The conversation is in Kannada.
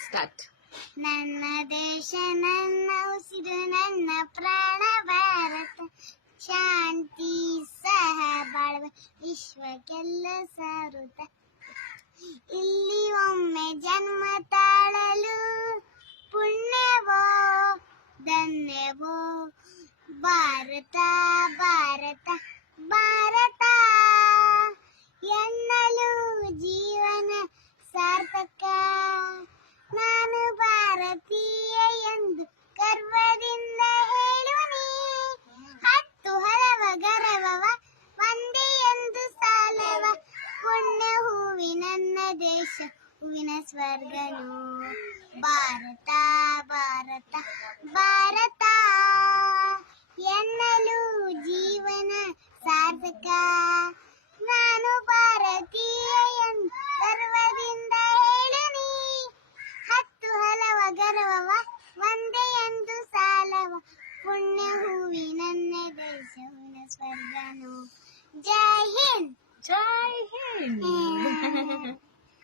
ಸ್ಟಾರ್ಟ್. ನನ್ನ ದೇಶ ನನ್ನ ಉಸಿರು ನನ್ನ ಪ್ರಾಣ ಭಾರತ, ಶಾಂತಿ ಸಹ ಬಾಳುವ ವಿಶ್ವಕ್ಕೆಲ್ಲ ಸಾರುತ್ತ. ಇಲ್ಲಿ ಒಮ್ಮೆ ಜನ್ಮ ತಾಳಲು ಪುಣ್ಯವೋ ಧನ್ಯವೋ ಭಾರತ ಭಾರತ ಭಾರತ ಎನ್ನಲು ಜೀವನ ಸಾರ್ಥಕ. ನಾನು ಭಾರತೀಯ ಎಂದು ಗರ್ವದಿಂದ ಹೇಳುವನಿ, ಹತ್ತು ಹಲವ ಗರವವ ಒಂದೇ ಎಂದು ಸಾಲವ. ಪುಣ್ಯ ಹೂವಿ ನನ್ನ ದೇಶ ಹೂವಿನ ಸ್ವರ್ಗನು, ಭಾರತ ಭಾರತ ಭಾರತ ಎನ್ನಲು ಜೀವನ ಸಾರ್ಥಕ. ನಾನು ಭಾರತೀಯ ಎಂದು ಗರ್ವದಿಂದ ಹೇಳುನಿ, ಹತ್ತು ಹಲವ ಗರ್ವವ ಒಂದೇ ಎಂದು ಸಾಲವ. ಪುಣ್ಯ ಹೂವಿ ನನ್ನ ದೇಶ ಹೂವಿನ ಸ್ವರ್ಗನು. ಜೈ ಹಿಂದ್. ಜೈ ಹಿಂದ್.